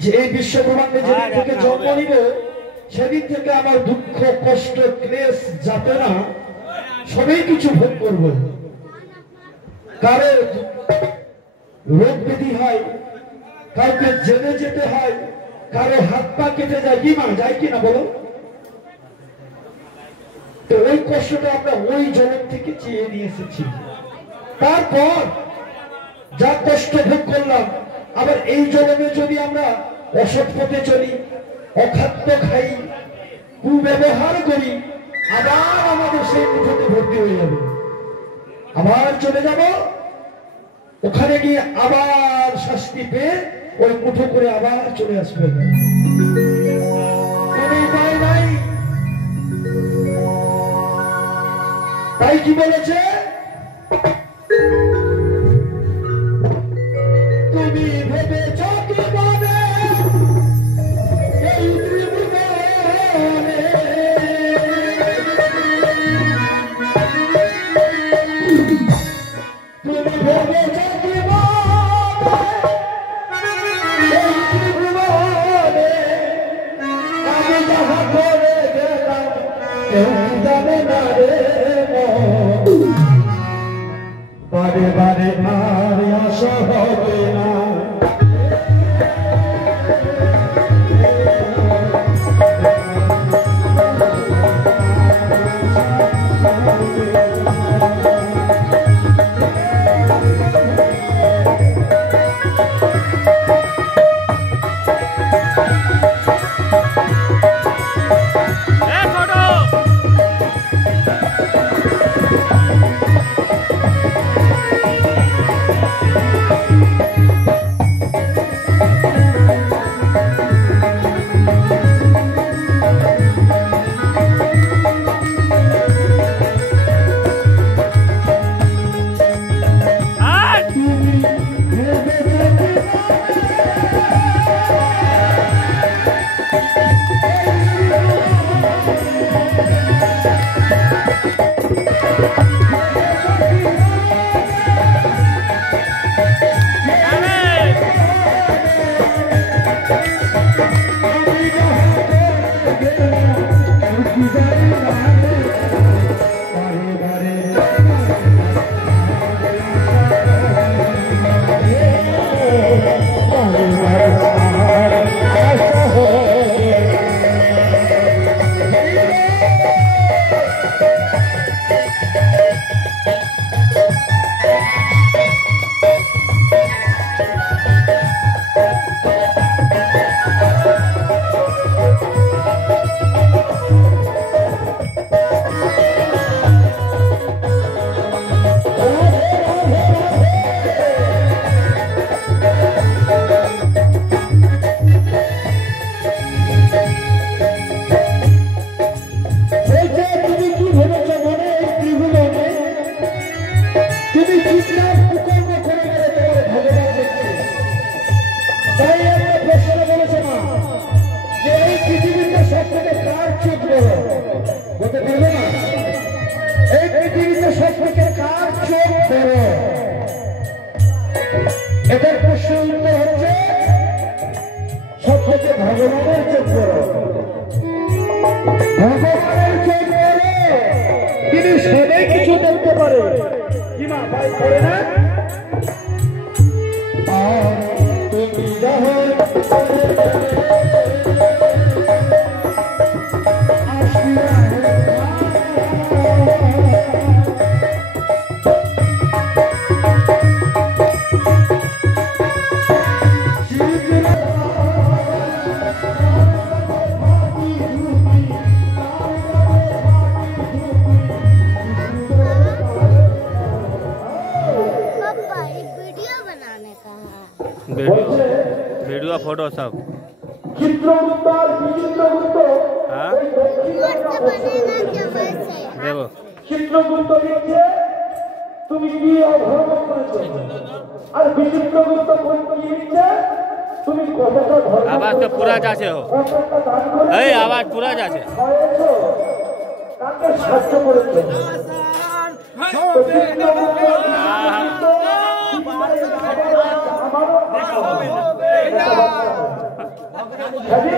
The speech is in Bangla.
যে এই বিশ্বব্রহ্মাণ্ডে যেদিন থেকে জন্ম নিব সেদিন থেকে আমার দুঃখ কষ্ট ক্লেশ যাতনা সবই কিছু ভোগ করব। কারো রোগ ব্যাধি হয়, কাউকে জেলে যেতে হয়, কারো হাত পা কেটে যায়, কি মা যায় কিনা বলো? তো ওই কষ্টটা আমরা ওই জগৎ থেকে চেয়ে নিয়ে এসেছি। তারপর যা কষ্ট ভোগ করলাম, আবার এই জগতে যদি আমরা অসৎ পথে চলি, অখাদ্য খাই, কুব্যবহার করি, আবার আমাদের সেই মুঠোতে ভর্তি হয়ে যাবে। আবার চলে যাব, ওখানে গিয়ে আবার শাস্তি পেয়ে ওই মুঠো করে আবার চলে আসবে। কোনো উপায় নাই। তাই কি বলেছে? তুমি ভেবেছ কি মনে এই ত্রিভুবনে, তুমি ভেবেছ কি মনে এই ত্রিভুবনে আমি যাহা করে গেলাম কেউ জানে না রে মন, বারে বারে আর আশা হবে না। এটার প্রশ্ন উত্তর হচ্ছে সব থেকে ভগবানের চোখ বড়। ভগবানের চোখ বড়, তিনি সবাই কিছু দেখতে পারে কি না ভাই করে না। তুমি যাহো वीडियो फोटो सब देखो চিত্রগুপ্ত লিখছে তুমি কি অধর্ম করেছো, আর বিচিত্রগুপ্ত কি লিখছে তুমি কতটা ধর্ম। आवाज तो पूरा जाचे हो, এই आवाज पूरा जाचे তাকে সাহায্য করেছো। কাজে